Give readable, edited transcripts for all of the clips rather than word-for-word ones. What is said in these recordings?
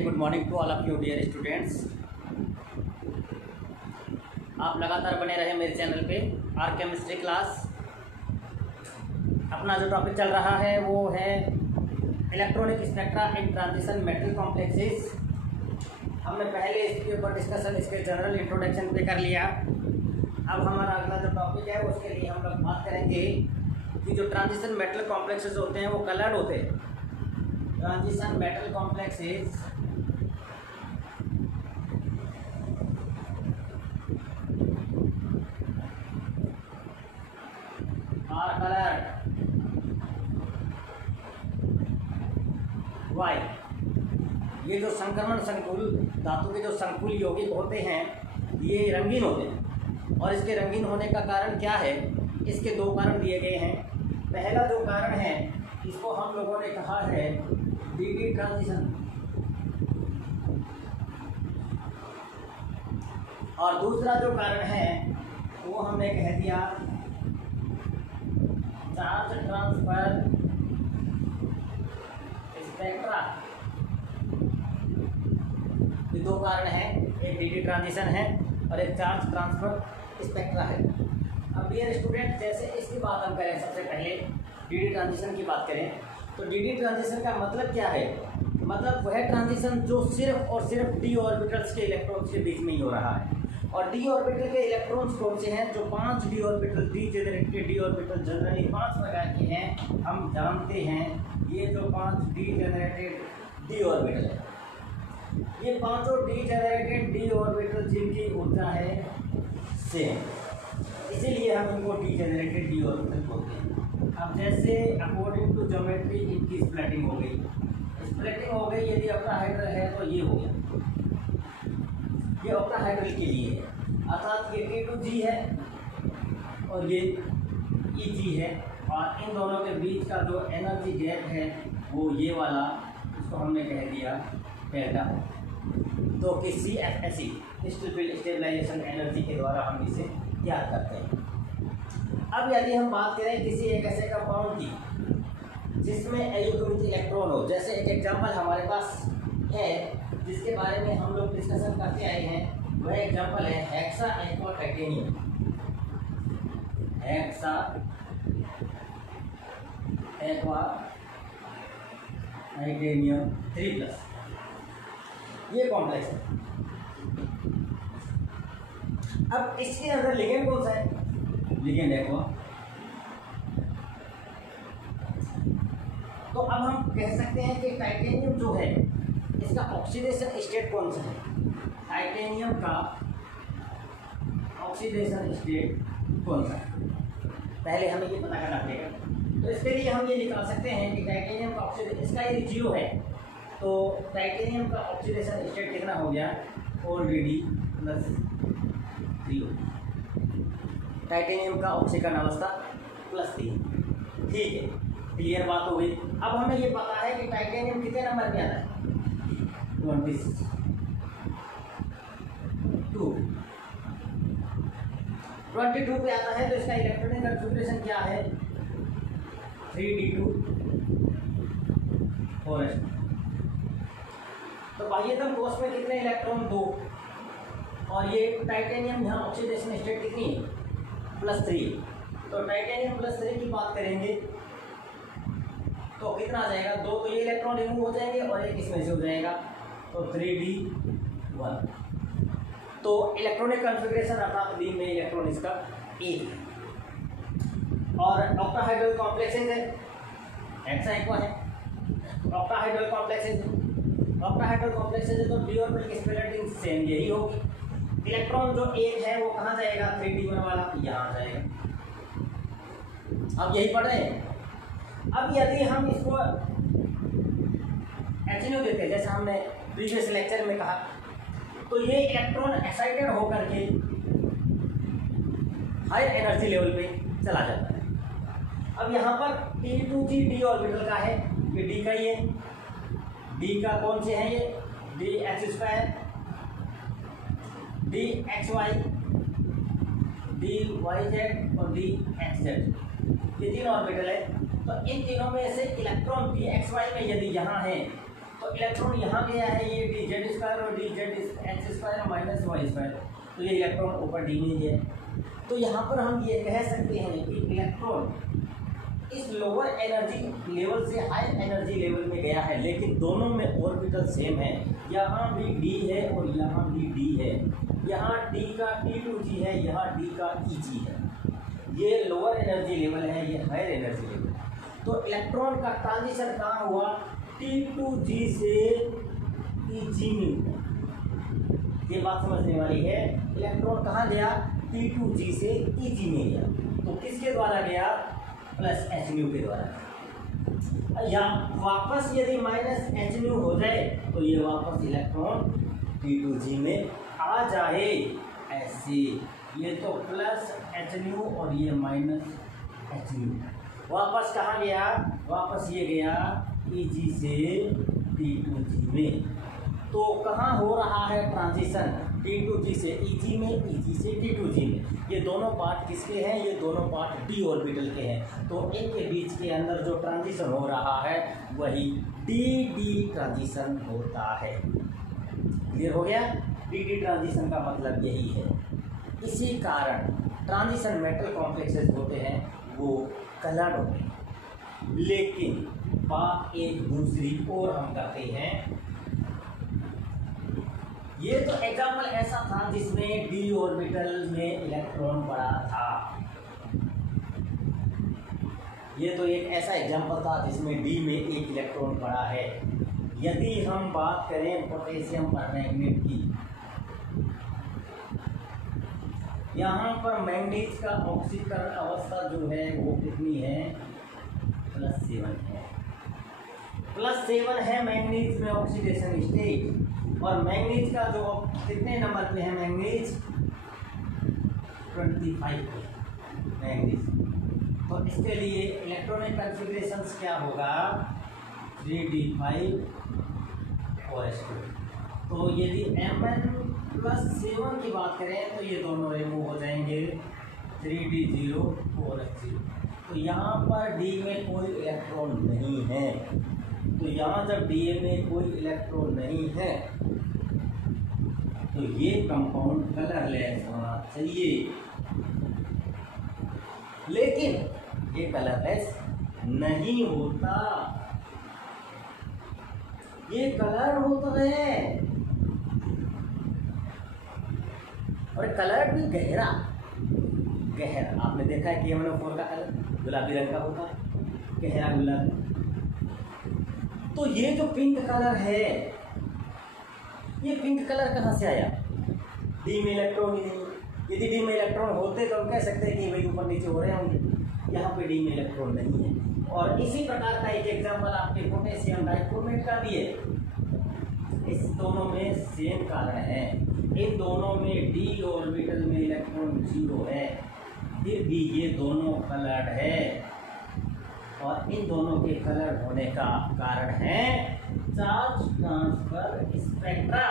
Very good morning to all of you dear students. आप लगातार बने रहे मेरे चैनल पे आर केमिस्ट्री क्लास। अपना जो टॉपिक चल रहा है वो है electronic spectra and transition metal complexes. हमने पहले इसके ऊपर डिस्कशन इसके जनरल इंट्रोडक्शन पे कर लिया। अब हमारा अगला जो टॉपिक है उसके लिए हम लोग बात करेंगे कि जो ट्रांजिशन मेटल कॉम्प्लेक्सेस होते हैं वो कलर्ड होते हैं। Transition metal complexes are coloured. Why, ये जो संक्रमण संकुल धातु के जो संकुल यौगिक होते हैं ये रंगीन होते हैं। और इसके रंगीन होने का कारण क्या है? इसके दो कारण दिए गए हैं। पहला जो कारण है इसको हम लोगों ने कहा है डी ट्रांजिशन, और दूसरा जो कारण है वो हमने कह दिया चार्ज ट्रांसफर स्पेक्ट्रा। ये दो कारण हैं, एक डी ट्रांजिशन है और एक चार्ज ट्रांसफर स्पेक्ट्रा है। अब डियर स्टूडेंट, जैसे इसकी बात हम करें, सबसे पहले डी ट्रांजिशन की बात करें तो डी ट्रांजिशन का मतलब क्या है? मतलब वह ट्रांजिशन जो सिर्फ और सिर्फ डी ऑर्बिटल्स के इलेक्ट्रॉन्स के बीच में ही हो रहा है। और डी ऑर्बिटल के इलेक्ट्रॉन्स कौन से हैं? जो 5 D orbital, D generated D orbital generally 5 प्रकार के हैं, हम जानते हैं। ये जो 5 डी जनरेटेड डी ऑर्बिटल है, ये पांचों डी जनरेटेड डी ऑर्बिटल जिनकी ऊर्जा है सेम, इसीलिए हम इनको डी जनरेटेड डी ऑर्बिटल बोलते हैं। अब जैसे अकॉर्डिंग टू ज्योमेट्री इनकी स्प्लिटिंग हो गई, यदि ऑक्टाहेड्रल है तो ये हो गया, ये ऑक्टाहेड्रल के लिए है, अर्थात ये T2G है और ये EG है, और इन दोनों के बीच का जो एनर्जी गैप है वो ये वाला, इसको हमने कह दिया डेल्टा। तो कि CFSE स्टेबलाइजेशन एनर्जी के द्वारा हम इसे याद करते हैं। अब यदि हम बात करें किसी एक ऐसे कंपाउंड की जिसमें अयुग्मित इलेक्ट्रॉन हो, जैसे एक एग्जांपल हमारे पास है जिसके बारे में हम लोग डिस्कशन करते आए हैं, वह एग्जांपल है hexa aqua titanium. Hexa aqua titanium 3+, ये कॉम्प्लेक्स है। अब इसके अंदर लिगेंड कौन सा है? Ligand aqua. तो अब हम कह सकते हैं कि टाइटेनियम जो है इसका ऑक्सीडेशन स्टेट कौन सा है? टाइटेनियम का ऑक्सीडेशन स्टेट कौन सा है? पहले हमें ये पता करना पड़ेगा। तो इसके लिए हम ये निकाल सकते हैं कि टाइटेनियम का ऑक्सीडेशन, इसका यदि 0 है तो टाइटेनियम का ऑक्सीडेशन स्टेट कितना हो गया? ऑलरेडी +3। टाइटेनियम का ऑक्सीकरण अवस्था +3। ठीक है, क्लियर बात हो गई। अब हमें ये पता है कि टाइटेनियम कितने नंबर पे आता है? 22 पे आता है। तो इसका इलेक्ट्रॉनिक कॉन्फ़िगरेशन क्या है? 3d2 4s। तो बाह्यतम कोष में कितने इलेक्ट्रॉन? 2। और ये टाइटेनियम यहाँ ऑक्सीडेशन स्टेट कितनी है? +3। तो टाइटेनियम +3 की बात करेंगे तो कितना आ जाएगा? 2 तो ये इलेक्ट्रॉन रिमूव हो जाएंगे और एक इसमें से हो जाएगा, तो 3d1। तो इलेक्ट्रॉनिक कॉन्फ़िगरेशन अर्थात डी में इलेक्ट्रॉन इसका 1 है। और ऑक्टाहाइड्रल कॉम्प्लेक्सेस है, हेक्सा एक्वा है, ऑक्टाहाइड्रल कॉम्प्लेक्सेस है तो डी ऑर्बिटल की स्पेक्ट्रम सेम यही होगी। इलेक्ट्रॉन जो 1 है वो कहाँ जाएगा? 3d1 वाला यहाँ जाएगा। अब यही पढ़ रहे हैं। अब यदि हम इसको HNO देते हैं, जैसे हमने प्रीवियस लेक्चर में कहा, तो ये इलेक्ट्रॉन एक्साइटेड होकर के हायर एनर्जी लेवल पे चला जाता है। अब यहाँ पर T2G डी ऑर्बिटल का है, ये डी का ही है। डी का कौन से हैं? ये DH2, DXY, DYZ और DXZ, ये 3 ऑर्बिटल है। तो इन तीनों में से इलेक्ट्रॉन DXY में यदि यहाँ है तो इलेक्ट्रॉन यहाँ गया है, ये डी जेड स्क्वायर और d z x square minus y square, तो ये इलेक्ट्रॉन ऊपर डी में गया। तो यहाँ पर हम ये कह सकते हैं कि इलेक्ट्रॉन इस लोअर एनर्जी लेवल से हाई एनर्जी लेवल में गया है, लेकिन दोनों में ऑर्बिटल सेम है। यहाँ भी डी है और यहाँ भी डी है। यहाँ डी का T2g है, यहाँ डी का Eg है। ये लोअर एनर्जी लेवल है, ये हायर एनर्जी लेवल है। तो इलेक्ट्रॉन का ट्रांजिशन कहाँ हुआ? T2g से Eg में। ये बात समझने वाली है। इलेक्ट्रॉन कहाँ गया? T2g से Eg में गया। तो किसके द्वारा गया? प्लस hν के द्वारा। या वापस यदि माइनस hν हो जाए तो ये वापस इलेक्ट्रॉन T2g में आ जाए ऐसे। ये तो प्लस hν और ये माइनस hν। वापस कहाँ गया? वापस ये गया Eg से T2g में। तो कहाँ हो रहा है ट्रांजिशन? T2g से Eg में, Eg से T2g में। ये दोनों पार्ट किसके हैं? ये दोनों पार्ट d ऑर्बिटल के हैं। तो इनके बीच के अंदर जो ट्रांजिशन हो रहा है वही dd ट्रांजिशन होता है। क्लियर हो गया? dd ट्रांजिशन का मतलब यही है। इसी कारण ट्रांजिशन मेटल कॉम्प्लेक्सेस होते हैं वो कलर्ड होते हैं। लेकिन बात एक दूसरी और हम करते हैं। ये तो एग्जाम्पल ऐसा था जिसमें d ऑर्बिटल में इलेक्ट्रॉन पड़ा था। ये तो एक ऐसा एग्जाम्पल था जिसमें d में एक इलेक्ट्रॉन पड़ा है। यदि हम बात करें पोटेशियम परमैंगनेट की, यहाँ पर मैंगनीज का ऑक्सीकरण अवस्था जो है वो कितनी है? +7 है। +7 है मैंगनीज में ऑक्सीडेशन स्टेट। और मैंगनीज का जो कितने नंबर पे है? मैंगनीज 25 पे मैंगनीज। तो इसके लिए इलेक्ट्रॉनिक कॉन्फ़िगरेशंस क्या होगा? 3d5 4s2। तो यदि Mn+7 की बात करें तो ये दोनों रिमूव हो जाएंगे, 3d0 4s0। तो यहाँ पर d में कोई इलेक्ट्रॉन नहीं है। तो यहाँ जब डी में कोई इलेक्ट्रॉन नहीं है तो ये कंपाउंड कलरलेस होना चाहिए। लेकिन ये कलरलेस नहीं होता, ये कलर होता है। और कलर भी गहरा गहरा। आपने देखा है कि MnO4 का कलर गुलाबी रंग का होता है, गहरा गुलाबी। तो ये जो पिंक कलर है, ये पिंक कलर कहाँ से आया? डी में इलेक्ट्रॉन ही नहीं। यदि डी में इलेक्ट्रॉन होते तो हम कह सकते हैं कि भाई ऊपर नीचे हो रहे होंगे। यहाँ पे डी में इलेक्ट्रॉन नहीं है। और इसी प्रकार का एक एग्जांपल आपके पोटेशियम डाइक्रोमेट का भी है। इस दोनों में सेम कारण है। इन दोनों में डी ऑर्बिटल में इलेक्ट्रॉन 0 है, फिर भी ये दोनों कलर्ड है। और इन दोनों के कलर होने का कारण है charge transfer spectra.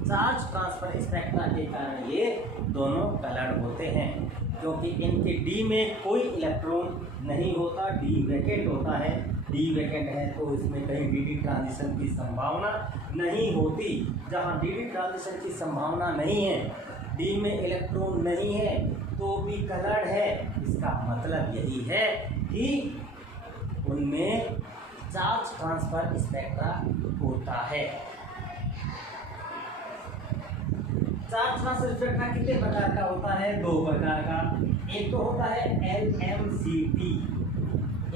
Charge transfer spectra के कारण ये दोनों कलर्ड होते हैं, क्योंकि इनके डी में कोई इलेक्ट्रॉन नहीं होता, डी वैकेंट होता है। डी वैकेंट है तो इसमें कहीं डी ट्रांजिशन की संभावना नहीं होती। जहाँ डी ट्रांजिशन की संभावना नहीं है, डी में इलेक्ट्रॉन नहीं है, तो भी कलर्ड है। इसका मतलब यही है कि उनमें चार्ज ट्रांसफर स्पेक्ट्रा होता है। चार्ज ट्रांसफर स्पेक्ट्रा कितने प्रकार का होता है? 2 प्रकार का। एक तो होता है LMCT,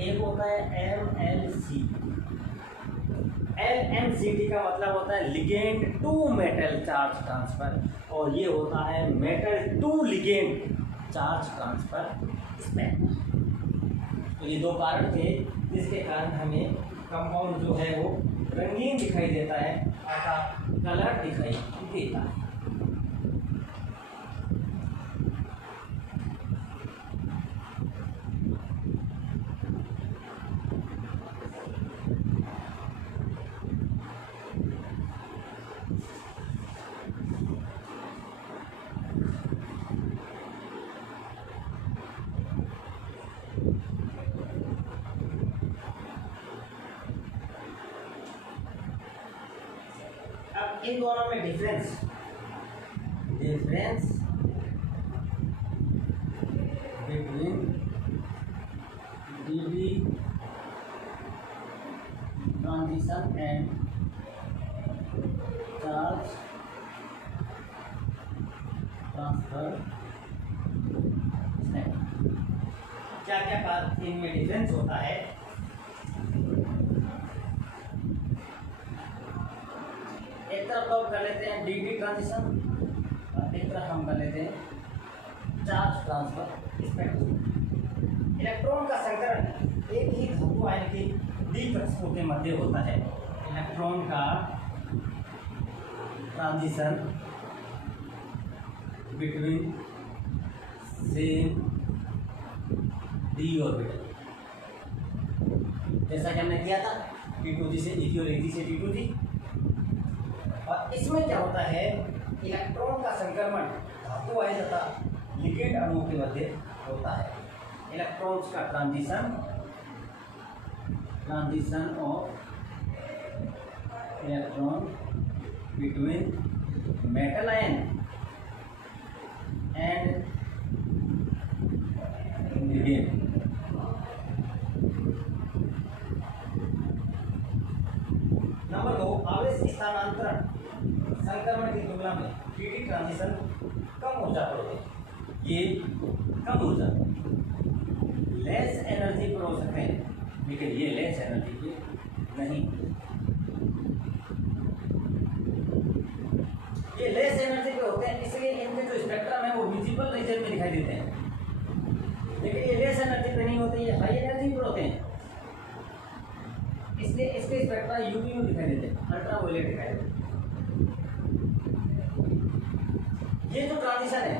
एक होता है MLCT। LMCT का मतलब होता है ligand to metal charge transfer, और ये होता है metal to ligand charge transfer spectra. तो ये 2 कारण थे जिसके कारण हमें कंपाउंड जो है वो रंगीन दिखाई देता है अर्थात कलर दिखाई देता है। इन दोनों में difference between DD transition and charge transfer क्या क्या बात इनमें डिफरेंस होता है। एक तरफ तो कर लेते हैं डीडी ट्रांजिशन और एक तरफ हम कर लेते हैं चार्ज ट्रांसफर स्पेक्ट्रम। इलेक्ट्रॉन का संकरण एक ही धातु आयन के डी कक्षकों के मध्य होता है। इलेक्ट्रॉन का transition between same D orbital, जैसा कि हमने किया था T2G से G और Ag से T2G। और इसमें क्या होता है, इलेक्ट्रॉन का संक्रमण धातु आयन तथा लिगेंड अणुओं के मध्य होता है। इलेक्ट्रॉन्स का transition of electron between metal ion and ligand. Number 2, आवेश स्थानांतरण संक्रमण की तुलना में डीडी ट्रांजिशन कम ऊर्जा पर होते हैं। ये कम ऊर्जा लेस एनर्जी पर हो सकते हैं, लेकिन ये लेस एनर्जी पे नहीं। ये लेस एनर्जी पे होते हैं, इसलिए इनके जो स्पेक्ट्रम है वो विजिबल रीजन में दिखाई देते हैं, लेकिन ये लेस एनर्जी पे नहीं होते, ये हाई एनर्जी पर होते हैं, इसलिए इसके स्पेक्ट्रा यूवी में दिखाई देते हैं, अल्ट्रावायलेट दिखाई देते हैं। ये जो ट्रांजिशन है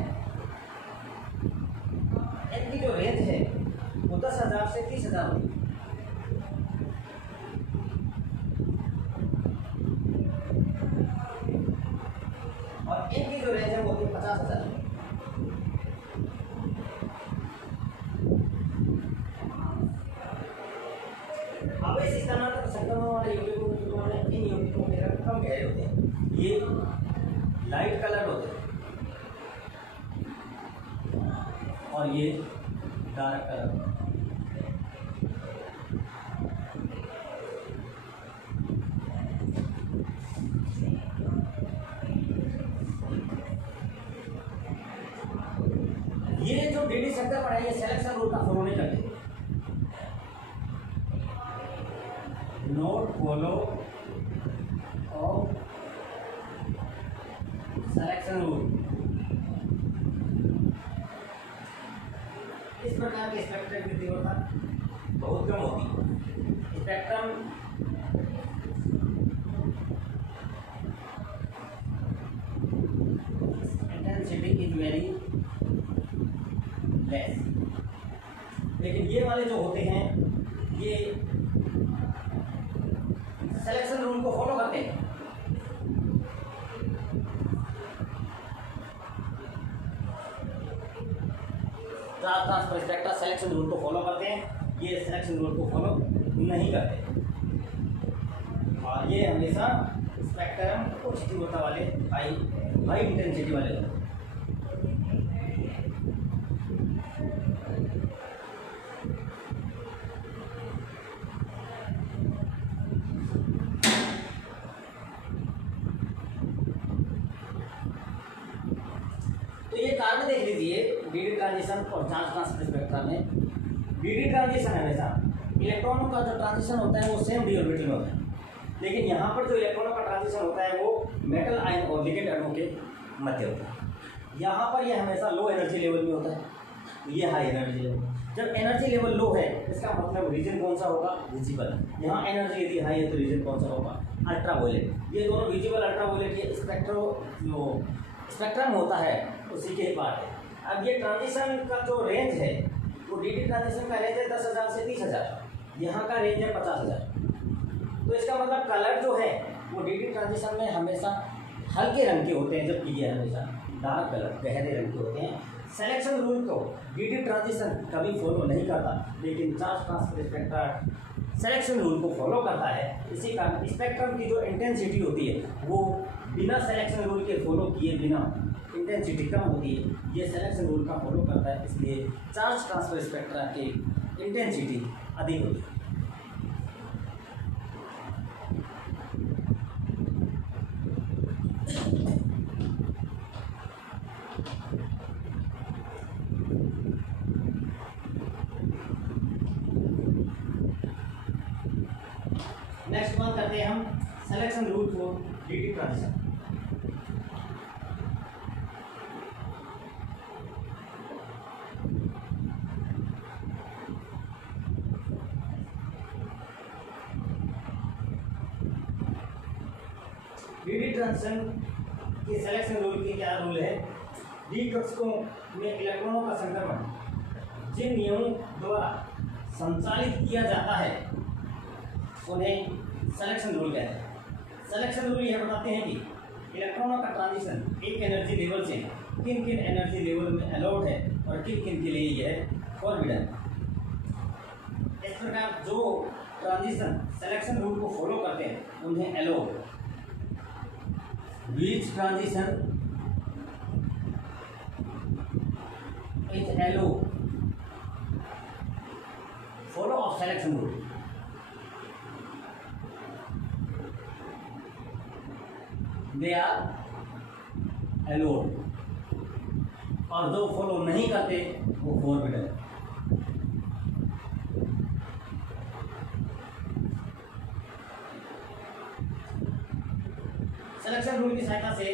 इनकी जो रेंज है वो 10,000 से 30,000 होती है। और इनकी जो रेंज है वो होती है 50,000। आवेश स्थानांतरण संक्रमण वाले यौगिकों की तुलना में इन यौगिकों के रंग कम गहरे होते हैं। ये लाइट कलर होते हैं और ये डार्क कलर। ये जो डीडी संक्रमण है ये सिलेक्शन रूल का फॉलो नहीं करते। Note follow of selection rule. इस प्रकार के स्पेक्ट्रम की तीव्रता बहुत कम होती है। Spectrum intensity is very less, लेकिन ये वाले जो होते हैं ये सिलेक्शन रूल को फॉलो करते हैं। ट्रांसफर स्पेक्ट्रा सिलेक्शन रूल को फॉलो करते हैं, ये सिलेक्शन रूल को फॉलो नहीं करते। और ये हमेशा स्पेक्ट्रम उच्च तीव्रता वाले हाई इंटेंसिटी वाले होते हैं। कारण देख लीजिए डीडी ट्रांजिशन और चार्ज ट्रांसफर स्पेक्ट्रम में। डीडी ट्रांजिशन हमेशा इलेक्ट्रॉनों का जो ट्रांजिशन होता है वो सेम डी ऑर्बिटल में होता है, लेकिन यहाँ पर जो इलेक्ट्रॉनों का ट्रांजिशन होता है वो मेटल आयन और लिगेंड अणुओं के मध्य होता है। यहाँ पर ये हमेशा लो एनर्जी लेवल में होता है, ये हाई एनर्जी लेवल। जब एनर्जी लेवल लो है इसका मतलब रीजन कौन सा होगा, विजिबल। यहाँ एनर्जी यदि हाई है तो रीजन कौन सा होगा, अल्ट्रावायलेट। ये दोनों विजिबल अल्ट्रावायलेट ये स्पेक्ट्रम होता है उसी के ही पार्ट है। अब ये ट्रांजिशन का जो रेंज है वो डीडी ट्रांजिशन का रेंज है 10,000 से 30,000, यहाँ का रेंज है 50,000। तो इसका मतलब कलर जो है वो डीडी ट्रांजिशन में हमेशा हल्के रंग के होते हैं, जबकि ये हमेशा डार्क कलर गहरे रंग के होते हैं। सिलेक्शन रूल को डीडी ट्रांजिशन कभी फॉलो नहीं करता, लेकिन charge transfer spectra selection rule को फॉलो करता है। इसी कारण स्पेक्ट्रम की जो इंटेंसिटी होती है वो बिना सिलेक्शन रूल के फॉलो किए बिना इंटेंसिटी कम होती है। ये सिलेक्शन रूल का फॉलो करता है, इसलिए चार्ज ट्रांसफर स्पेक्ट्रा की इंटेंसिटी अधिक होती है। नेक्स्ट बात करते हैं हम selection rule for DD transition. DD transition की सिलेक्शन रूल की क्या रूल है? डी कक्षकों में इलेक्ट्रॉनों का संक्रमण जिन नियमों द्वारा संचालित किया जाता है उन्हें सिलेक्शन रूल कहते हैं। सिलेक्शन रूल यह बताते हैं कि इलेक्ट्रॉनों का ट्रांजिशन एक एनर्जी लेवल से किन किन एनर्जी लेवल में अलाउड है और किन किन के लिए यह फॉरबिडन। इस प्रकार जो ट्रांजिशन सिलेक्शन रूल को फॉलो करते हैं उन्हें allowed. Which transition is allowed follow of selection rule. They are allowed, और जो फॉलो नहीं करते वो फॉरबिडन। सिलेक्शन रूल की सहायता से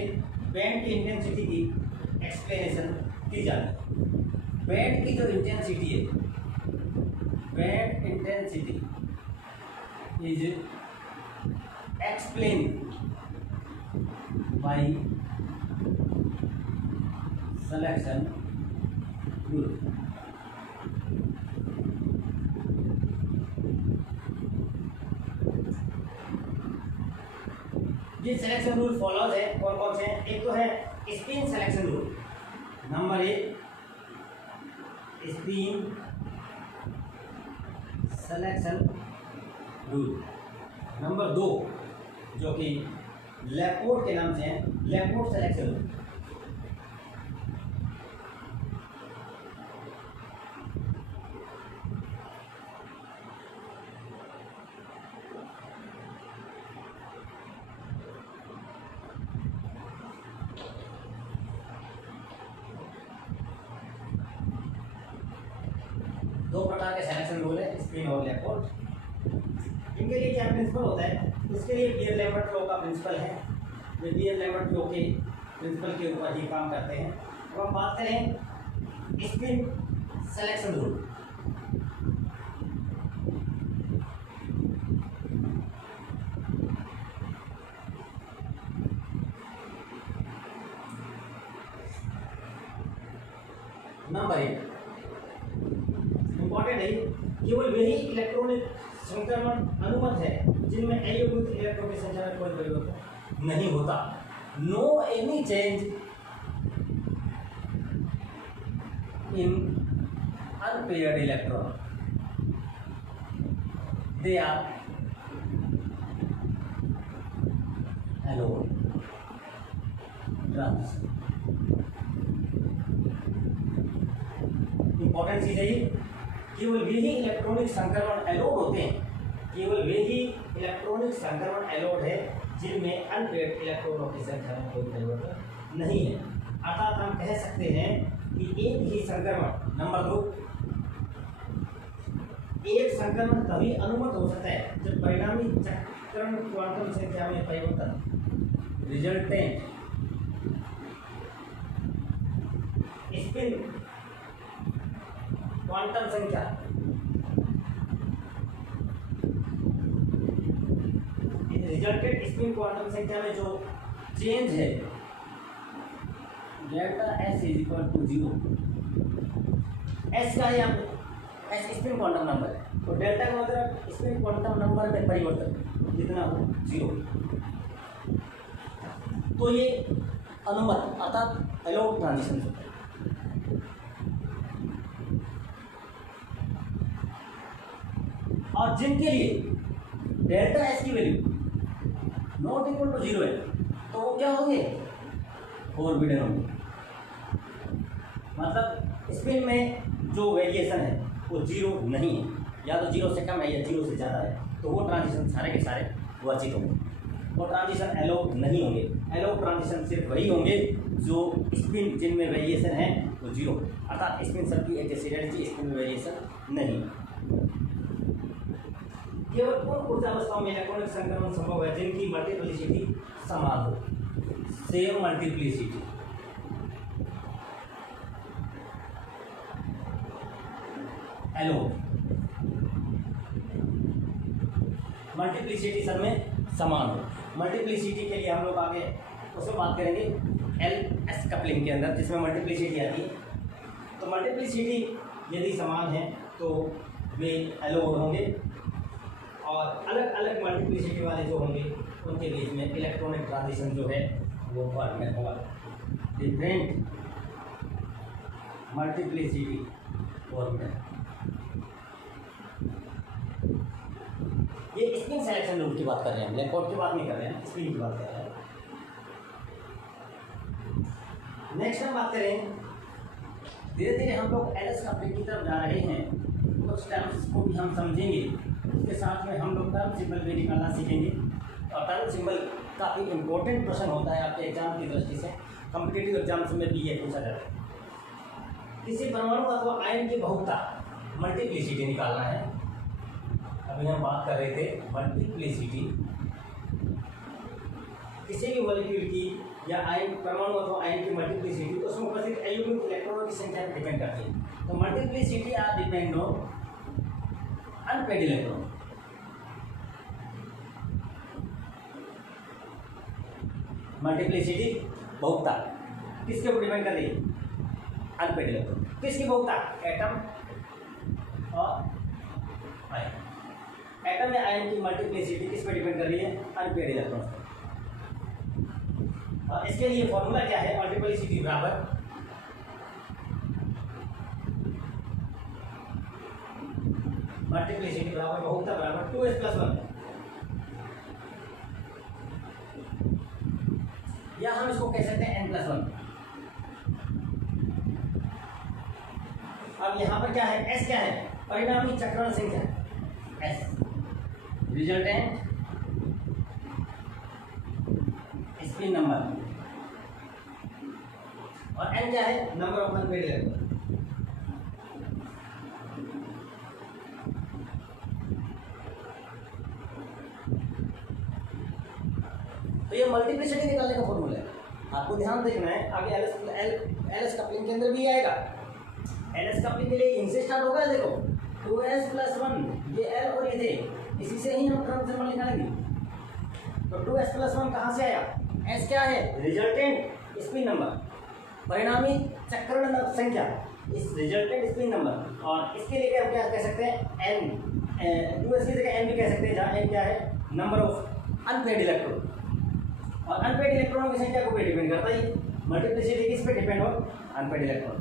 बैंड की इंटेंसिटी की एक्सप्लेनेशन दी जाती है। बैंड की जो इंटेंसिटी है, band intensity is explain by selection rule. ये सिलेक्शन रूल फॉलोज है, कौन कौन से हैं? एक तो है spin selection rule, number 1 spin selection rule. Number 2 जो कि लैपोर्ट के नाम से है, लैपोर्ट सिलेक्शन रूल। दो प्रकार के सिलेक्शन रूल है, स्पिन और लैपोर्ट। इनके लिए क्या प्रिंसिपल होता है? इसके लिए बीयर-लैम्बर्ट लॉ का प्रिंसिपल है। ये बीयर-लैम्बर्ट लॉ के प्रिंसिपल के ऊपर ही काम करते हैं। अब हम बात करें spin selection rule. Number 1 important है, केवल वही इलेक्ट्रॉनिक संक्रमण अनुमत है जिनमें एलियोयुक्त इलेक्ट्रॉन की संख्या में कोई परिवर्तन नहीं होता। No any change in unpaired electron, they are allowed transition. Important चीज है ये, केवल वे ही इलेक्ट्रॉनिक संक्रमण अलाउड होते हैं, केवल वे ही इलेक्ट्रॉनिक संक्रमण अलाउड है जिनमें अनपेयर्ड इलेक्ट्रॉनों की संख्या में कोई परिवर्तन नहीं है। अर्थात हम कह सकते हैं कि एक ही संक्रमण, नंबर 2, एक संक्रमण तभी अनुमत हो सकता है जब परिणामी चक्रण क्वांटम संख्या में परिवर्तन रिजल्टेंट स्पिन क्वांटम संख्या रिजल्टेड स्पिन क्वांटम संख्या में जो चेंज है delta S is equal to 0। S का यहाँ पे एस स्पिन क्वांटम नंबर है, तो डेल्टा का मतलब स्पिन क्वांटम नंबर में परिवर्तन कितना हो 0। तो ये अनुमत अर्थात अलाउड ट्रांजिशन होता है। और जिनके लिए डेल्टा एस की वैल्यू नॉट इक्वल टू 0 है तो वो क्या होंगे, फॉरबिडन होंगे। मतलब स्पिन में जो वेरिएशन है वो 0 नहीं है, या तो 0 से कम है या 0 से ज़्यादा है, तो वो ट्रांजिशन सारे के सारे वर्जित होंगे। वो ट्रांजिशन एलो नहीं होंगे। एलो ट्रांजिशन सिर्फ वही होंगे जो स्पिन जिनमें वेरिएशन है वो 0, अर्थात स्पिन सबकी एक जैसी रहनी चाहिए, स्पिन में वेरिएशन नहीं। केवल उन ऊर्जावस्थाओं में इलेक्ट्रॉनिक संक्रमण संभव है जिनकी मल्टीप्लिसिटी समान हो, सेम मल्टीप्लिसिटी। एलो मल्टीप्लिसिटी सब में समान हो। मल्टीप्लिसिटी के लिए हम लोग आगे उसमें बात करेंगे एल एस कपलिंग के अंदर, जिसमें मल्टीप्लिसिटी आती है। तो मल्टीप्लिसिटी यदि समान है तो वे एलो होंगे, और अलग अलग मल्टीप्लिसिटी वाले जो होंगे उनके बीच में इलेक्ट्रॉनिक ट्रांजिशन जो है वो फॉर्म में होगा। डिफरेंट मल्टीप्लिसिटी फॉर्मेट, ये स्पिन सिलेक्शन रूल की बात कर रहे हैं, ब्लैकबोर्ड की बात नहीं कर रहे हैं, स्पिन की बात कर रहे हैं। नेक्स्ट हम बात करें, धीरे धीरे हम लोग एलएस कपलिंग की तरफ जा रहे हैं, कुछ टर्म्स को भी हम समझेंगे, उसके साथ में हम लोग टर्म सिंबल भी निकालना सीखेंगे। और टर्म सिंबल काफ़ी इंपॉर्टेंट प्रश्न होता है आपके एग्जाम की दृष्टि से, कॉम्पिटिटिव एग्जाम्स में भी ये पूछा जाता है। किसी परमाणु अथवा आयन की बहुता मल्टीप्लिसिटी निकालना है। अभी हम बात कर रहे थे मल्टीप्लिसिटी, किसी भी मॉलिक्यूल की या आयन परमाणु अथवा आयन की मल्टीप्लिसिटी उसमें उपस्थित अयुग्मिक इलेक्ट्रॉनों की संख्या पर डिपेंड करती है। तो multiplicity are depend on unpaired electron. Multiplicity बहुता किसके ऊपर डिपेंड कर रही है, अनपेड इलेक्ट्रॉन। किसकी बहुता, एटम और आयन। एटम या आयन की मल्टीप्लिसिटी किस पे डिपेंड कर रही है, अनपेड इलेक्ट्रॉन पर। और इसके लिए फॉर्मूला क्या है, मल्टीप्लिसिटी बराबर मल्टीप्लिसिटी बराबर बहुता बराबर 2s+1, या हम इसको कह सकते हैं n+1। अब यहाँ पर क्या है, s क्या है, परिणामी चक्रण संख्या, s रिजल्टेंट स्पिन नंबर, और n क्या है, नंबर ऑफ अनपेड इलेक्ट्रॉन। तो ये मल्टीप्लिसिटी निकालने का फॉर्मूला है, आपको ध्यान देखना है। आगे एलएस कपलिंग के अंदर भी आएगा। एलएस कपलिंग के लिए इनसे स्टार्ट होगा, देखो 2s+1, ये एल और ये थे, इसी से ही हम टर्म सिंबल निकालेंगे। तो 2s+1 कहाँ से आया, एस क्या है, रिजल्टेंट स्पिन नंबर, परिणामी चक्रण संख्या, इस रिजल्टेंट स्पिन नंबर, और इसके लिए हम क्या कह सकते हैं, एन, 2s की जगह एन भी कह सकते हैं, जहाँ एन क्या है, नंबर ऑफ अनपेड इलेक्ट्रॉन। और अनपेड इलेक्ट्रॉनों की संख्या को भी डिपेंड करता है। मल्टीप्लिसिटी किस पे डिपेंड हो, अनपेड इलेक्ट्रॉन।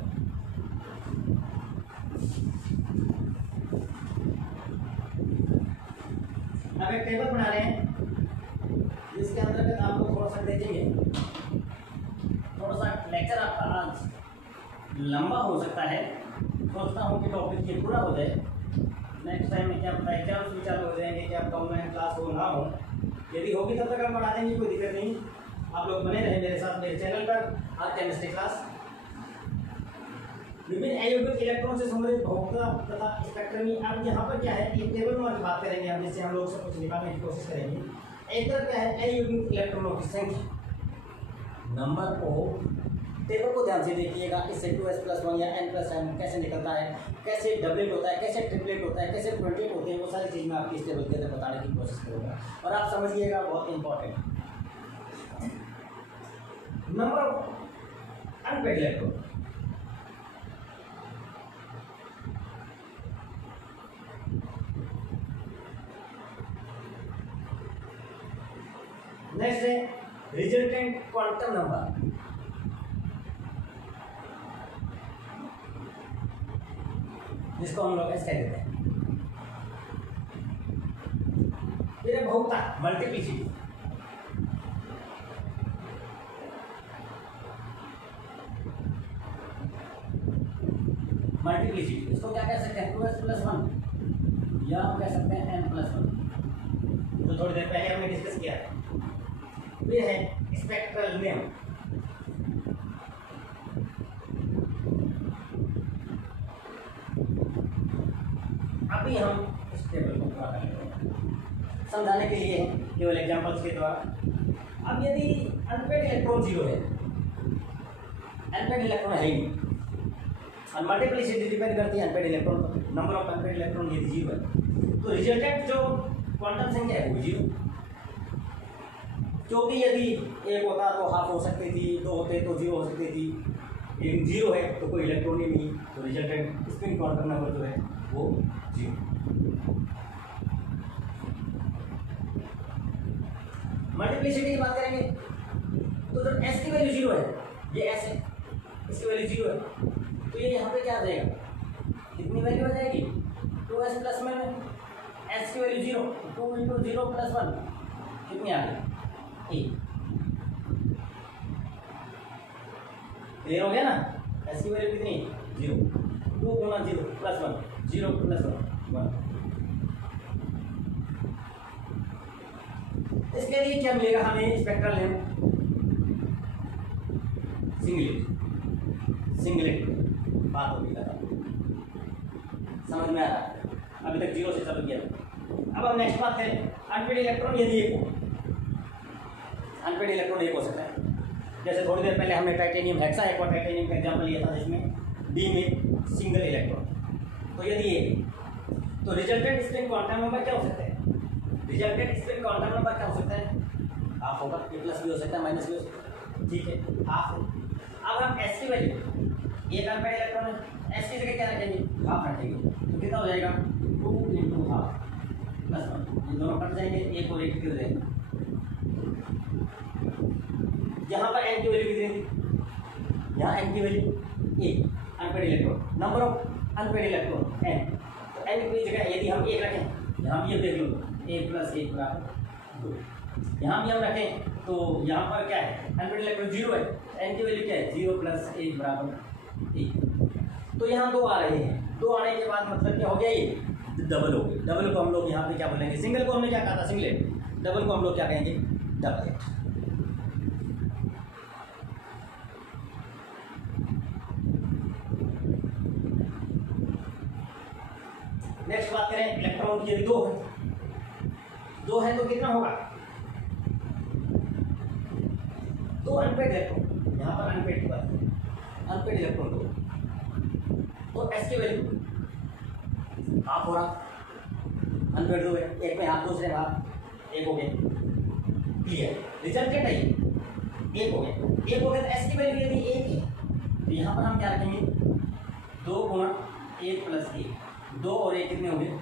अब एक टेबल बना रहे हैं जिसके अंतर्गत आप लोग थोड़ा सा देखेंगे, थोड़ा सा लेक्चर आपका आज लंबा हो सकता है। सोचता हूँ कि टॉपिक ये पूरा हो जाए, नेक्स्ट टाइम में क्या पता है एग्जाम्स भी चालू हो जाएंगे, कि आपका ऑनलाइन क्लास हो ना हो, यदि होगी तब तक हम पढ़ा देंगे, कोई दिक्कत नहीं। आप लोग बने रहें मेरे साथ, मेरे चैनल पर आज केमिस्ट्री क्लास। विभिन्न अयौगिक इलेक्ट्रॉन से संबंधित बहुता तथा स्पेक्ट्रमी। अब यहाँ पर क्या है, एक टेबल में बात करेंगे हम, जिससे हम लोग सब कुछ निकालने की कोशिश करेंगे। एक तरफ क्या है, अयौगिक इलेक्ट्रॉनों की संख्या, नंबर ऑफ, टेबल को ध्यान से देखिएगा, इससे 2s+1 या n+n कैसे निकलता है, कैसे डबलेट होता है, कैसे ट्रिपलेट होता है, कैसे क्वाड्रेट होते हैं, वो सारी चीज़ मैं आपकी इस टेबल के अंदर बताने की कोशिश करूँगा। और आप समझिएगा, बहुत important, number of unpaired electron. Next है रिजल्टेंट क्वांटम नंबर, जिसको हम लोग एस कह देते हैं। बहुता, मल्टीप्लिसिटी। मल्टीप्लिसिटी इसको क्या कह सकते हैं, 2s + 1 या हम कह सकते हैं n + 1, तो थोड़ी देर पहले हमने डिस्कस किया है। ये है स्पेक्ट्रल नेम। अभी हम इस टेबल को पूरा कर लेते हैं समझाने के लिए, केवल एग्जांपल्स के द्वारा। अब यदि अनपेड इलेक्ट्रॉन 0 है, अनपेड इलेक्ट्रॉन है ही नहीं, और मल्टीप्लिसिटी डिपेंड करती है अनपेड इलेक्ट्रॉन पर, नंबर ऑफ अनपेड इलेक्ट्रॉन यदि 0 है तो रिजल्टेंट जो क्वांटम संख्या है वो 0, क्योंकि यदि 1 होता तो हाफ हो सकती थी, 2 होते तो 0 हो सकती थी, लेकिन 0 है तो कोई इलेक्ट्रॉन ही नहीं, तो रिजल्टेंट स्पिन क्वांटम नंबर जो है वो 0। मल्टीप्लिसिटी की बात करेंगे तो जब s की वैल्यू 0 है, ये s है, इसकी वैल्यू 0 है, तो ये यहाँ पे क्या आ जाएगा, कितनी वैल्यू आ जाएगी, 2s प्लस में s की वैल्यू 0, 2 × 0 + 1 कितनी आ गई, 1। क्लियर हो गया ना, s की वैल्यू कितनी 0, 2 × 0 + 1, 0 + 1। इसके लिए क्या मिलेगा हमें, स्पेक्ट्रल नेम सिंगलेट बात होगी, समझ में आ रहा है, अभी तक 0 से चालू किया। अब हम नेक्स्ट बात करें, अनपेड इलेक्ट्रॉन यदि 1 हो, अनपेड इलेक्ट्रॉन 1 हो सकता है। जैसे थोड़ी देर पहले हमने टाइटेनियम हेक्सा एक और टाइटेनियम का एग्जाम्पल लिया था, जिसमें डी में सिंगल इलेक्ट्रॉन, तो यदि 1 तो रिजल्टेंट स्पिन क्वांटम नंबर क्या हो सकता है, रिजल्टेंट स्पिन क्वांटम नंबर क्या हो सकता है, हाफ होगा, ए प्लस भी हो सकता है, माइनस भी हो सकता है, ठीक है, हाफ है। अब हम एस की वैल्यू, एक अनपेड इलेक्ट्रॉन है, एस की जगह क्या रखेंगे, हाफ रखेंगे, तो कितना हो जाएगा, 2 × हाफ + 1, ये दोनों कट जाएंगे, एक और एक हो जाएगा। यहाँ पर एन की वैल्यू कितनी थी, यहाँ एन की value 1, unpaired electron, number of unpaired electron n, तो एन की जगह यदि हम 1 रखें, यहाँ भी ये देख लो 1 + 1 = 2, यहाँ भी हम रखें तो यहाँ पर क्या है, अनपेड इलेक्ट्रॉन 0 है, एन की वैल्यू क्या है, 0 + 1 = 1। तो यहाँ 2 आ रहे हैं, 2 आने के बाद मतलब क्या हो गया, ये डबल हो गया। डबल को हम लोग यहाँ पे क्या बोलेंगे, सिंगल को हमने क्या कहा था, सिंगलेट, डबल को हम लोग क्या कहेंगे, डबलेट। नेक्स्ट बात करें इलेक्ट्रॉन की, यदि 2 है तो कितना होगा, 2 अनपेड इलेक्ट्रॉन, यहाँ पर अनपेड इलेक्ट्रॉन 2, तो एस की वैल्यू हाफ हो रहा, अनपेड 2 है, एक में हाफ, दूसरे में हाफ, 1 हो गया, क्लियर, रिजल्टेंट है 1 हो गया, तो एस की वैल्यू यदि 1 है तो यहाँ पर हम क्या रखेंगे, 2 × 1 + 1, 2 और 1 कितने हो गए,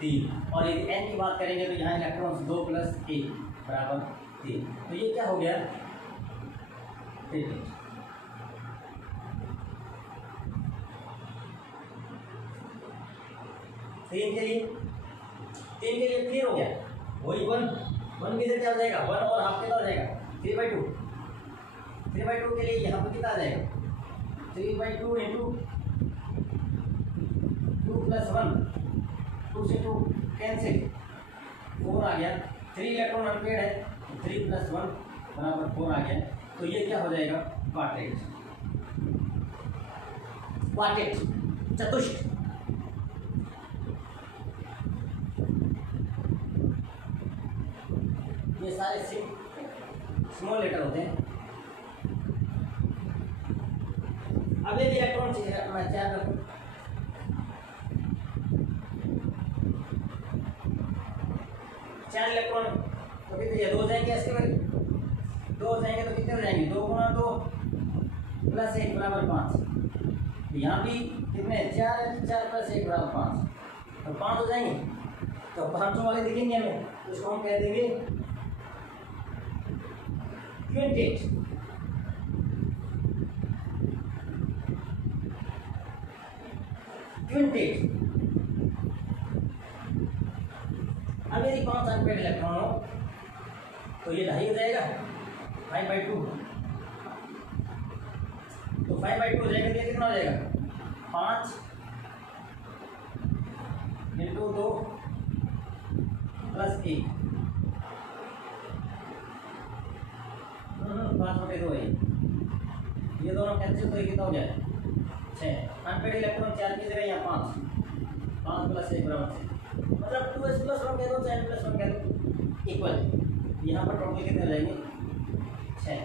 3, और यदि n की बात करेंगे तो यहाँ इलेक्ट्रॉन्स 2 + 1 = 3, तो ये क्या हो गया, 3 के लिए क्लियर हो गया, वही 1 की जगह क्या हो जाएगा, 1 और हाफ कितना हो जाएगा, 3/2 के लिए यहाँ पर कितना आ जाएगा, 3/2 × 2 + 1, 2 से 2 कैंसिल, 4 आ गया, 3 इलेक्ट्रॉन अनपेड है, 3 + 1 = 4 आ गया, तो ये क्या हो जाएगा, क्वार्टेट, चतुष्ट। ये सारे स्मॉल लेटर होते हैं। अब यदि इलेक्ट्रॉन मैं 4 रखूँ, 4 इलेक्ट्रॉन तो कितने, 2 जाएंगे, इसके बाद 2 जाएंगे तो कितने हो जाएंगे, 2 × 2 + 1 = 5, यहाँ भी कितने, 4 + 1 = 5, तो 5 हो जाएंगे, तो 500 वाले दिखेंगे हमें, तो इसको हम कह देंगे क्विंटेट। अब यदि 5 अनपेड इलेक्ट्रॉन हो तो ये 2.5 हो जाएगा, 5/2। तो 5/2 हो जाएगा तो ये कितना हो जाएगा, 5 × 2 + 1, 5/2 है। ये दोनों कैंसिल तो ये कितना हो गया, 6। अनपेड इलेक्ट्रॉन 4 की जगह यहाँ 5 + 1 = 6, मतलब 2s+1 कह दो चाहे n+1 कह दो, इक्वल। यहाँ पर टोटल कितने हो जाएंगे, 6।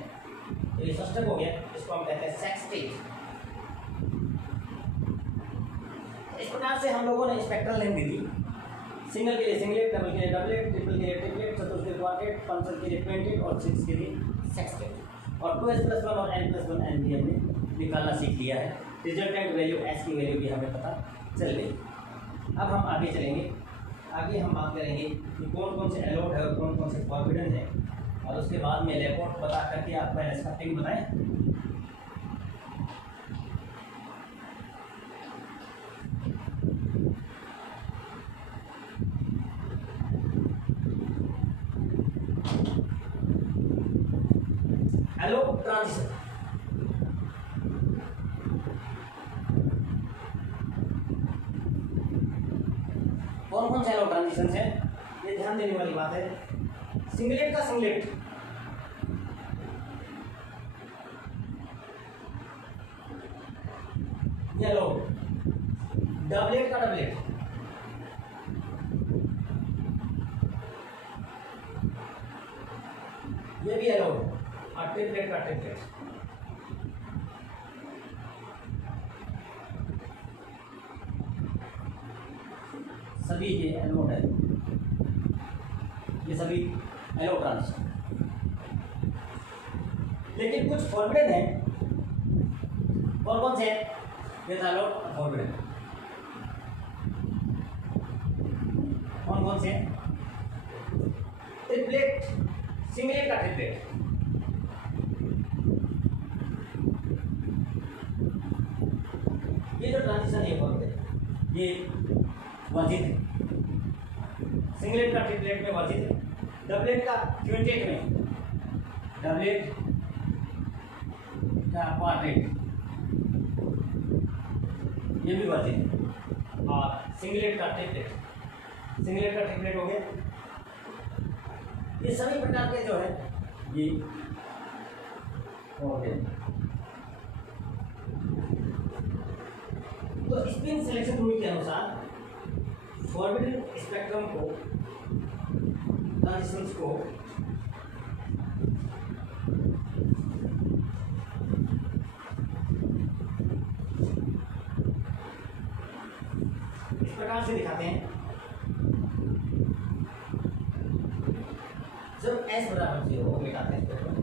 तो ये षष्ठक हो गया, इसको हम कहते हैं सेक्सटेट। इस प्रकार से हम लोगों ने स्पेक्ट्रल लेंथ दी थी। सिंगल के लिए सिंगलेट, डबल के लिए डबलेट, ट्रिपल के लिए ट्रिपलेट, चतुर्थ के लिए क्वार्टेट, पंचम के लिए क्विंटेट और सिक्स के लिए सेक्सटेट। और 2s+1 और n+1 n भी हमने निकालना सीख लिया है। रिजल्टेंट वैल्यू s की वैल्यू भी हमें पता चल गई। अब हम आगे चलेंगे, आगे हम बात करेंगे कि कौन कौन से एलोट है और कौन कौन से फॉरबिडन है, और उसके बाद में लेपोर्ट बता करके आपको एस्पेक्टिंग बताएं। एलोट ट्रांजिशन, कौन कौन से एलोट ट्रांजिशन है, ये ध्यान देने वाली बात है। सिंगलेट का सिंगलेट, ये एलोट। डबलेट का डबलेट, ये भी एलोट। और ट्रिपलेट का ट्रिपलेट, सभी ये एलोट है, ये सभी एलोट ट्रांजिशन। लेकिन कुछ फॉरबिडन है, और कौन से ये एलोट फॉरबिडन, कौन कौन से? ट्रिपलेट, सिंगलेट का ट्रिपलेट, ये जो ट्रांजिशन है फॉरबिडन, ये वर्जित है। सिंगलेट का ट्रिपलेट में वर्जित है, डबलेट का क्विंटेट में, डबलेट का क्वार्टेट ये भी वर्जित है। और सिंगलेट का ट्रिपलेट, सिंगलेट का ट्रिपलेट हो गया। ये सभी प्रकार के जो है ये हो गए। तो स्पिन सिलेक्शन रूल के अनुसार फॉरबिडन स्पेक्ट्रम को, ट्रांजिशंस को इस प्रकार से दिखाते हैं। जब s = 0 मिटाते हैं स्पेक्ट्रम,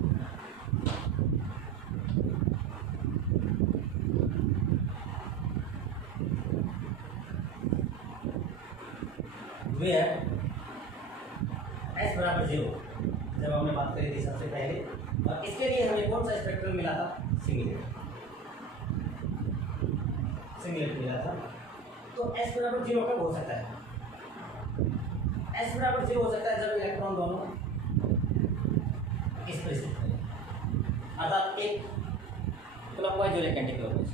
वेयर s = 0, जब हमने बात करी थी सबसे पहले, और इसके लिए हमें कौन सा स्पेक्ट्रम मिला था, सिंगलेट, सिंगलेट मिला था। तो s = 0 कब हो सकता है, s = 0 हो सकता है जब इलेक्ट्रॉन दोनों इस परिस्थिति में, अर्थात एक क्लॉकवाइज और एक एंटी क्लॉकवाइज,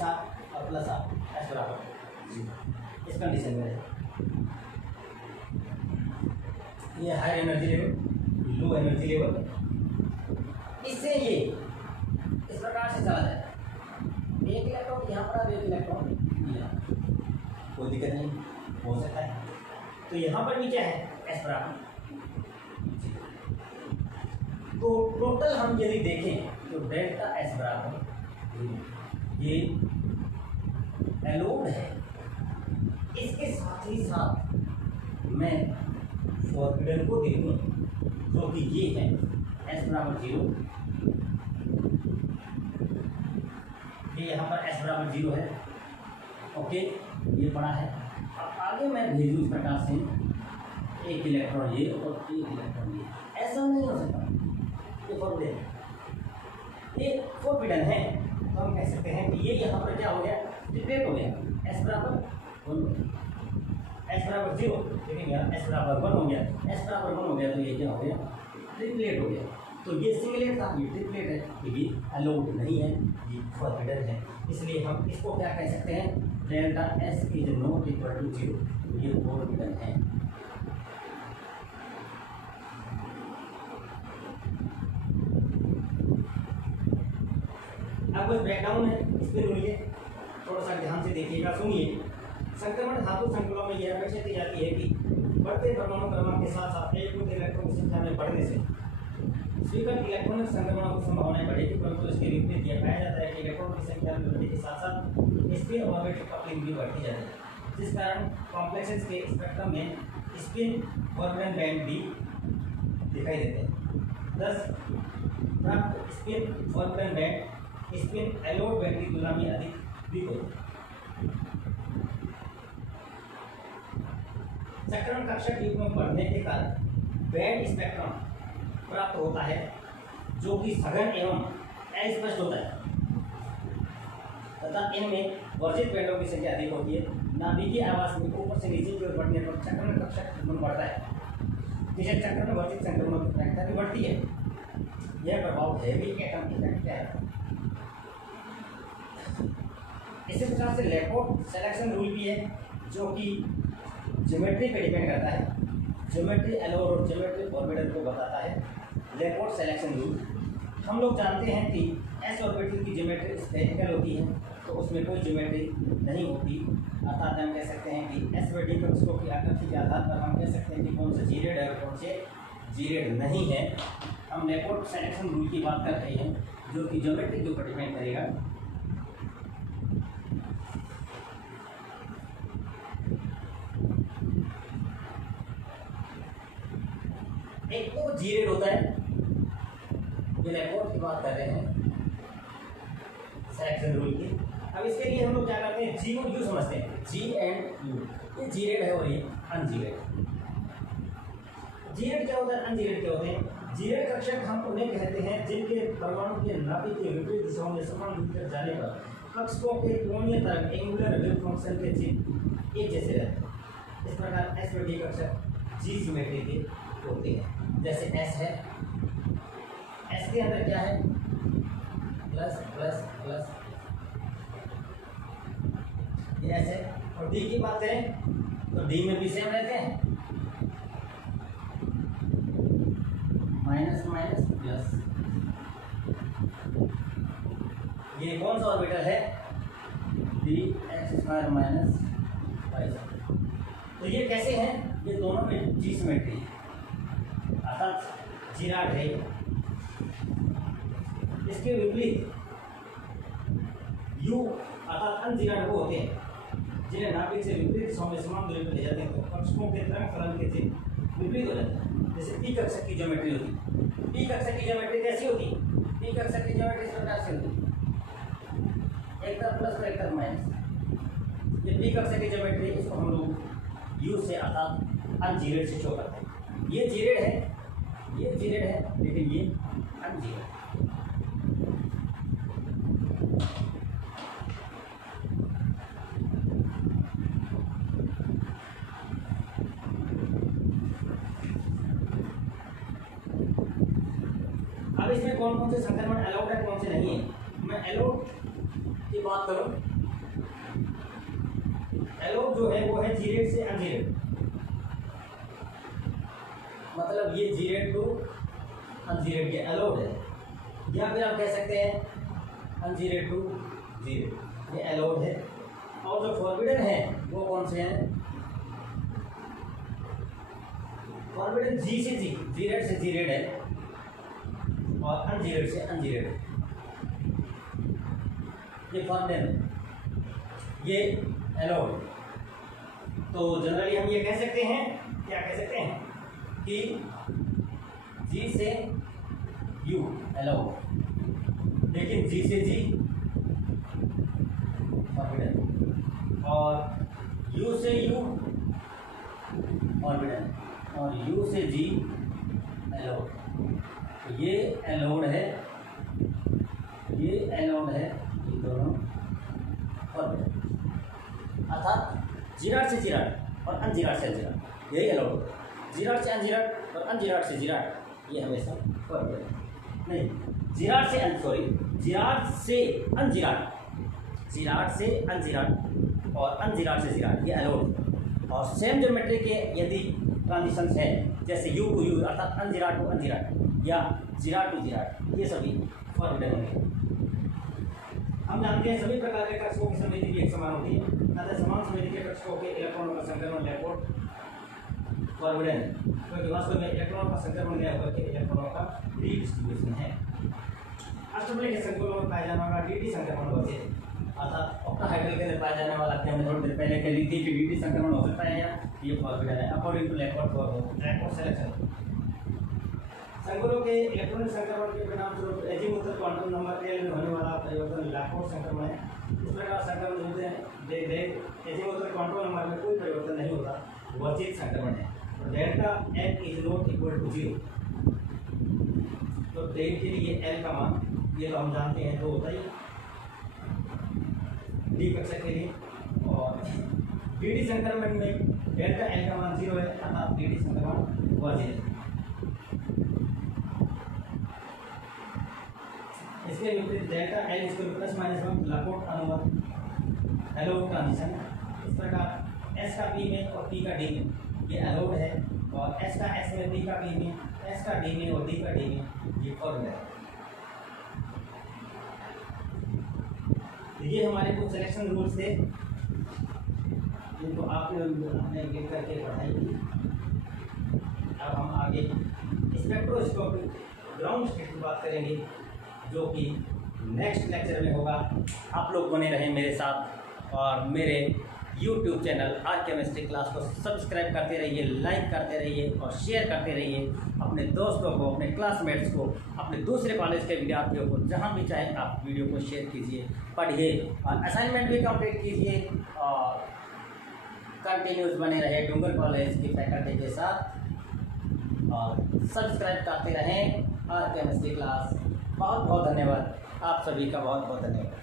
-r और +r, s = 0, इस कंडीशन में है। ये high energy level, low energy level, इससे ये इस प्रकार से चला जाए, एक इलेक्ट्रॉन यहाँ पर, एक इलेक्ट्रॉन यहाँ, कोई दिक्कत नहीं, हो सकता है। तो यहाँ पर भी क्या है, s = तो टोटल हम यदि देखें तो डेल्टा s = ये एलोड है। इसके साथ ही साथ मैं फॉरबिडन को देखूँ जो कि ये है s = 0, ये यहाँ पर s = 0 है, ओके, ये पड़ा है। अब आगे मैं भेजूँ इस प्रकार से एक इलेक्ट्रॉन ये और एक इलेक्ट्रॉन ये, ऐसा नहीं हो सकता, ये फॉरबिडन, ये फॉरबिडन है। तो हम कह सकते हैं कि ये यहाँ पर क्या हो गया, ट्रिपलेट हो गया, s = 1, एस बराबर 0, लेकिन यहाँ एस बराबर 1 हो गया, एस बराबर 1 हो गया तो ये क्या हो गया, ट्रिपलेट हो गया। तो ये सिंगलेट था, ये ट्रिपलेट है, तो ये अलाउड नहीं है, ये फॉरबिडन है। इसलिए हम इसको क्या कह सकते हैं, delta S is not equal to 0, ये फॉरबिडन है। अब कुछ ब्रेकडाउन है, इसमें सुनिए, थोड़ा सा ध्यान से देखिएगा, सुनिए। संक्रमण धातु संकुलों में यह अपेक्षा की जाती है कि बढ़ते परमाणु क्रमांक के साथ साथ एक मुक्त इलेक्ट्रॉन की संख्या में बढ़ने से स्वीकृत इलेक्ट्रॉनिक संक्रमणों की संभावनाएं बढ़ेगी, परंतु इसके विपरीत यह पाया जाता है कि इलेक्ट्रॉन की संख्या में वृद्धि के साथ साथ स्पिन ऑर्बिट कपलिंग भी बढ़ती जाती है, जिस कारण कॉम्प्लेक्सेस के स्पेक्ट्रम में स्पिन ऑर्बिटल बैंड भी दिखाई देते हैं। थस प्राप्त spin orbital band spin allowed band की तुलना में अधिक वीक होते हैं। संक्रमण कक्षा के रूप में बढ़ने के कारण बैंड स्पेक्ट्रम प्राप्त होता है, जो कि सघन एवं अस्पष्ट होता है तथा इनमें वर्जित बैंडों की संख्या अधिक होती है। नाभिकीय आवास में ऊपर से नीचे की ओर बढ़ने पर संक्रमण कक्षा संक्रमण बढ़ता है, जिससे संक्रमण वर्जित संक्रमणों की संख्या भी बढ़ती है। यह प्रभाव हैवी एटम इफेक्ट है। इसी प्रकार से लैपोर्ट सिलेक्शन रूल भी है, जो कि ज्योमेट्री पे डिपेंड करता है। ज्योमेट्री अलाउड और ज्योमेट्री फॉरबिडन को बताता है लैपोर्ट सिलेक्शन रूल। हम लोग जानते हैं कि एस ऑर्बिटल की ज्योमेट्री स्फेरिकल होती है, तो उसमें कोई ज्योमेट्री नहीं होती, अर्थात हम कह सकते हैं कि एस व डी कक्षकों की आकृति के आधार पर हम कह सकते हैं कि कौन सा जीरेड है और कौन से जीरेड नहीं है। हम लैपोर्ट सिलेक्शन रूल की बात कर रहे हैं, जो कि ज्योमेट्री के ऊपर डिपेंड करेगा। एक तो जीरेड होता है, ये लैपोर्ट की बात कर रहे हैं सिलेक्शन रूल की। अब इसके लिए हम लोग क्या करते हैं, जी और यू समझते हैं, जी एंड यू। ये जीरेड है और ये अनजीरेड। जीरेड क्या होता है, अनजीरेड क्या होते हैं। जीरेड कक्षक हम उन्हें कहते हैं जिनके परमाणु के नाभिक के विपरीत दिशाओं में समान दूरी पर जाने पर कक्षकों के कोणीय तरंग एंगुलर वेव फंक्शन के चिन्ह एक जैसे रहते हैं। इस प्रकार एस व डी कक्षक जी ज्योमेट्री के होते हैं। जैसे एस है, एस के अंदर क्या है, प्लस प्लस प्लस, ये एस है। और डी की बात करें तो डी में भी सेम रहते हैं, माइनस माइनस प्लस। ये कौन सा ऑर्बिटल है, d x square minus y square. तो ये कैसे हैं, ये दोनों में जी सिमेट्री है, अर्थात जीराड है। इसके विपरीत यू अर्थात अनजीराड वो होते हैं जिन्हें नाभिक से विपरीत दिशाओं में समान दूरी पर ले जाते हैं, तो कक्षकों के तरंग फलन के चिन्ह विपरीत हो जाते हैं। जैसे पी कक्षक की ज्योमेट्री होती है, पी कक्षक की ज्योमेट्री कैसी होती है, पी कक्षक की ज्योमेट्री इस प्रकार से होती है, एक तरफ प्लस और एक तरफ माइनस। ये पी कक्षक की ज्योमेट्री, इसको हम लोग यू से अर्थात अनजीरेड से शो करते हैं। ये जीरेड है, ये जीरेड है, लेकिन ये अनजीरेड। अब इसमें कौन कौन से संक्रमण अलाउड है, कौन से नहीं है। मैं अलाउड की बात करूं, अलाउड जो है वो है जीरेड से अनजीरेड, मतलब ये जीरेड टू अनजीरेड के अलाउड है, या फिर आप कह सकते हैं अनजीरेड टू जीरेड, ये अलाउड है। और जो फॉरबिडन है वो कौन से हैं, फॉरबिडन जी से जी, जीरेड से जीरेड है, और अनजीरेड से अनजीरेड है। ये फॉरबिडन है, ये अलाउड। तो जनरली हम ये कह सकते हैं, क्या कह सकते हैं कि जी से यू अलाउड, लेकिन जी से जी फॉरबिडन, और यू से यू फॉरबिडन, और यू से जी अलाउड। तो ये अलाउड है, ये अलाउड है, ये दोनों फॉरबिडन। अर्थात जीराड से जीराड, और अनजीराट से अनजीराट, यही अलाउड। जीराट से अनजीराट और अनजीराट से जीराट ये हमेशा फॉरबिडन नहीं। जीराट से जीराट से अनजीराट, जीराट से अनजीराट और अनजीराट से जीराट ये अलाउड। और सेम ज्योमेट्री के यदि ट्रांजिशंस है जैसे यू टू यू अर्थात अनजीराट टू अनजीराट या जीराट टू जीराट, ये सभी फॉरबिडन होंगे। हम जानते हैं सभी प्रकार के कक्षकों की समिति भी एक समान होती है, अतः समान समिति के कक्षकों के इलेक्ट्रॉनों का संक्रमण लैपोर्ट फॉरबिडन, क्योंकि वास्तव में इलेक्ट्रॉनों का संक्रमण गया होकर के इलेक्ट्रॉनों का रीडिस्ट्रीब्यूशन है। अष्टमूल्य के संकुलों में पाया जाने वाला डी संक्रमण वर्जित, अर्थात ऑक्टाहाइड्रल के अंदर पाया जाने वाला कि हमने थोड़ी देर पहले कह ली थी कि डी संक्रमण हो सकता है या ये फॉरबिडन है अकॉर्डिंग टू लैपोर्ट सिलेक्शन। संकुलों के इलेक्ट्रॉनिक संक्रमण के परिणामस्वरूप एजीमुथल क्वांटम नंबर एल में होने वाला परिवर्तन लैपोर्ट संक्रमण है। इस प्रकार संक्रमण होते हैं एजीमुथल क्वांटम नंबर में कोई परिवर्तन नहीं होता, वर्जित संक्रमण है। तो delta l is not equal to 0। तो प्लेन के लिए एल का मान ये तो हम जानते हैं 2 होता ही डी कक्षक के लिए, और डीडी संक्रमण में डेल्टा एल का मान 0 है अर्थात डीडी संक्रमण वर्जित है। इसके विपरीत delta L square plus minus 1 लैपोर्ट अनुमत अलाउड ट्रांजिशन। इस प्रकार एस का पी में और पी का डी में ये अलाउड है, और एस का एस में, पी का पी में, एस का डी में और डी का डी में ये फॉरबिडन है। ये हमारे कुछ सिलेक्शन रूल्स थे जिनको आपने गिन करके पढ़ाई की। अब हम आगे स्पेक्ट्रोस्कोपी ग्राउंड स्टेट की बात करेंगे जो कि नेक्स्ट लेक्चर में होगा। आप लोग बने रहें मेरे साथ और मेरे YouTube channel are chemistry class को सब्सक्राइब करते रहिए, लाइक करते रहिए और शेयर करते रहिए अपने दोस्तों को, अपने क्लासमेट्स को, अपने दूसरे कॉलेज के विद्यार्थियों को, जहाँ भी चाहें आप वीडियो को शेयर कीजिए, पढ़िए और असाइनमेंट भी कंप्लीट कीजिए और कंटिन्यूस बने रहे डूंगर कॉलेज की फैकल्टी के साथ और सब्सक्राइब करते रहें आर केमिस्ट्री क्लास। बहुत बहुत धन्यवाद, आप सभी का बहुत बहुत धन्यवाद।